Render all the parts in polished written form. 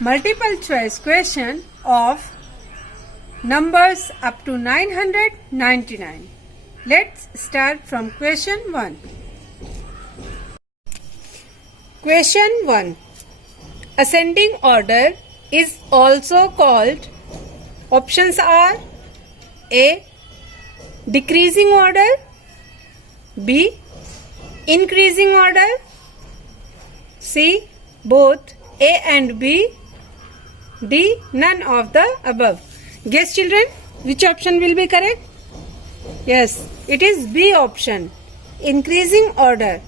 multiple choice question of numbers up to 999. Let's start from question 1. Question 1. Ascending order is also called, options are A. Decreasing order, B. Increasing order, C. Both A and B, D. None of the above. Guess children, which option will be correct? Yes, it is B option, increasing order.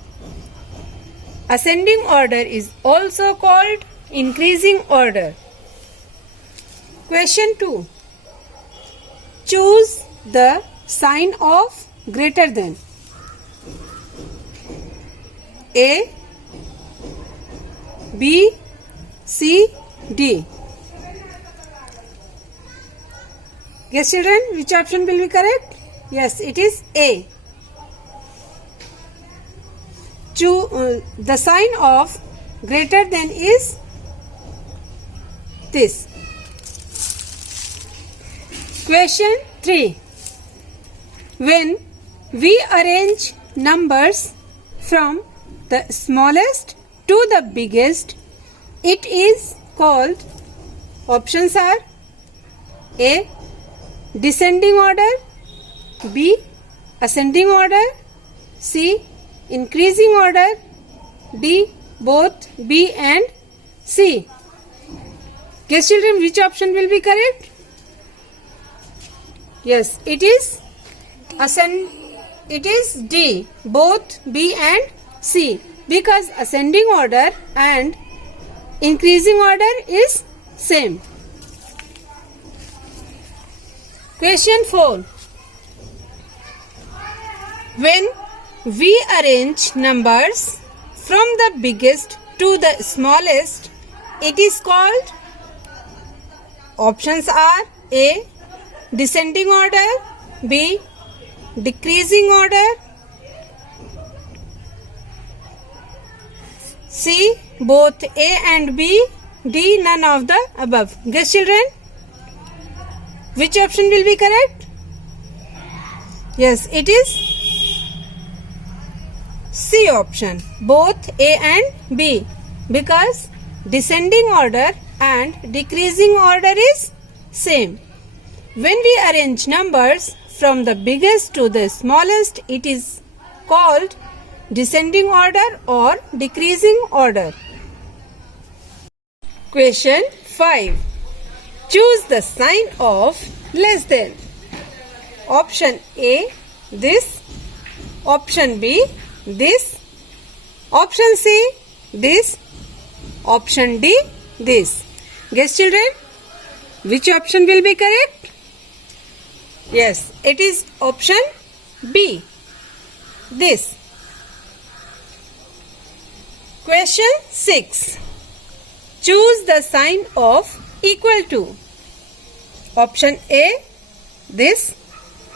Ascending order is also called increasing order. Question 2. Choose the sign of greater than. A, B, C, D. Yes children, which option will be correct? Yes, it is A. The sign of greater than is this. Question 3. When we arrange numbers from the smallest to the biggest, it is called, options are A. Descending order, B. Ascending order, C. Increasing order, D. Both B and C. Guess children, which option will be correct? Yes, it is D, both B and C, because ascending order and increasing order is same. Question 4. When we arrange numbers from the biggest to the smallest, it is called, options are A. Descending order, B. Decreasing order, C. Both A and B, D. None of the above. Guess children, which option will be correct? Yes, it is C option, both A and B, because descending order and decreasing order is same. When we arrange numbers from the biggest to the smallest, it is called descending order or decreasing order. Question 5. Choose the sign of less than. Option A, this. Option B, this. Option C, this. Option D, this. Guess children, which option will be correct? Yes, it is option B, this. Question 6. Choose the sign of equal to. Option A, this.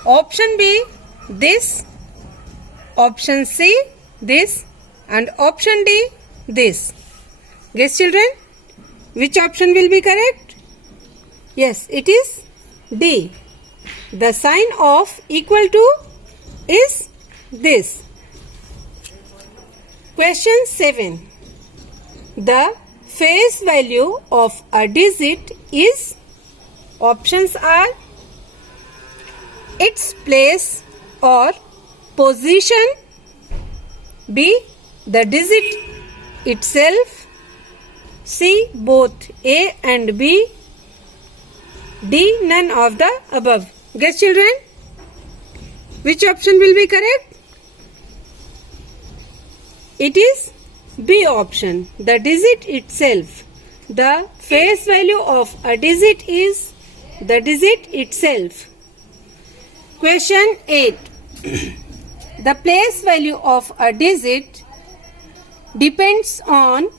Option B, this. Option C, this. And option D, this. Guess children, which option will be correct? Yes, it is D. The sign of equal to is this. Question 7. The face value of a digit is, options are its place or position, B. the digit itself, C. both A and B, D. none of the above. Guess children, which option will be correct? It is B option, the digit itself. The face value of a digit is the digit itself. Question 8. The place value of a digit depends on,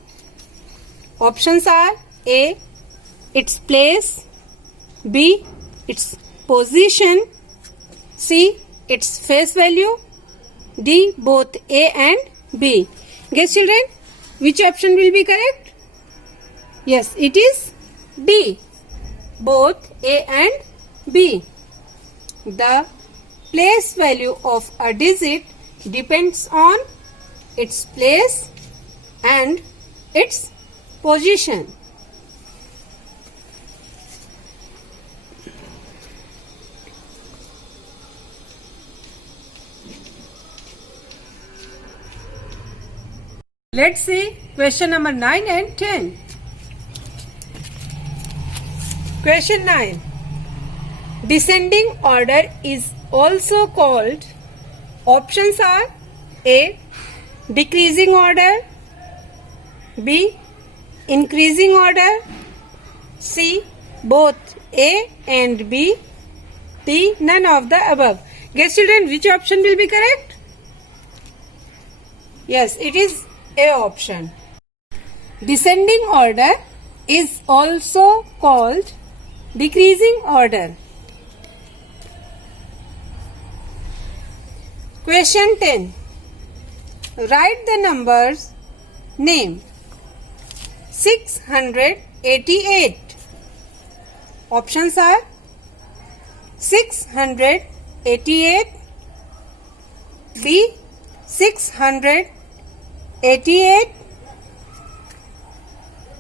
options are A. its place, B. its position, C. its face value, D. both A and B. Guess children, which option will be correct? Yes, it is D. Both A and B. The place value of a digit depends on its place and its position. Let's see question number 9 and 10. Question 9. Descending order is also called. Options are A. Decreasing order, B. Increasing order, C. Both A and B, D. None of the above. Guess children, which option will be correct? Yes, it is A option. Descending order is also called decreasing order. Question 10. Write the numbers. Name 688. Options are 688, B 688,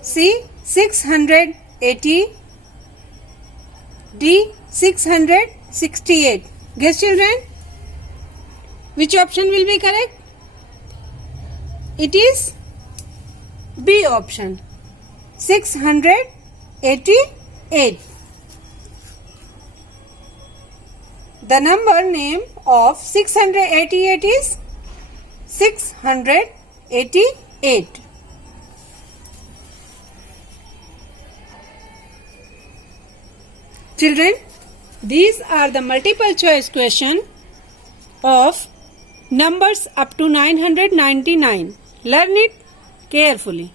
C 680, D 668. Guess children, which option will be correct? It is B option, 688. The number name of 688 is 688. Children, these are the multiple choice question of numbers up to 999. Learn it carefully.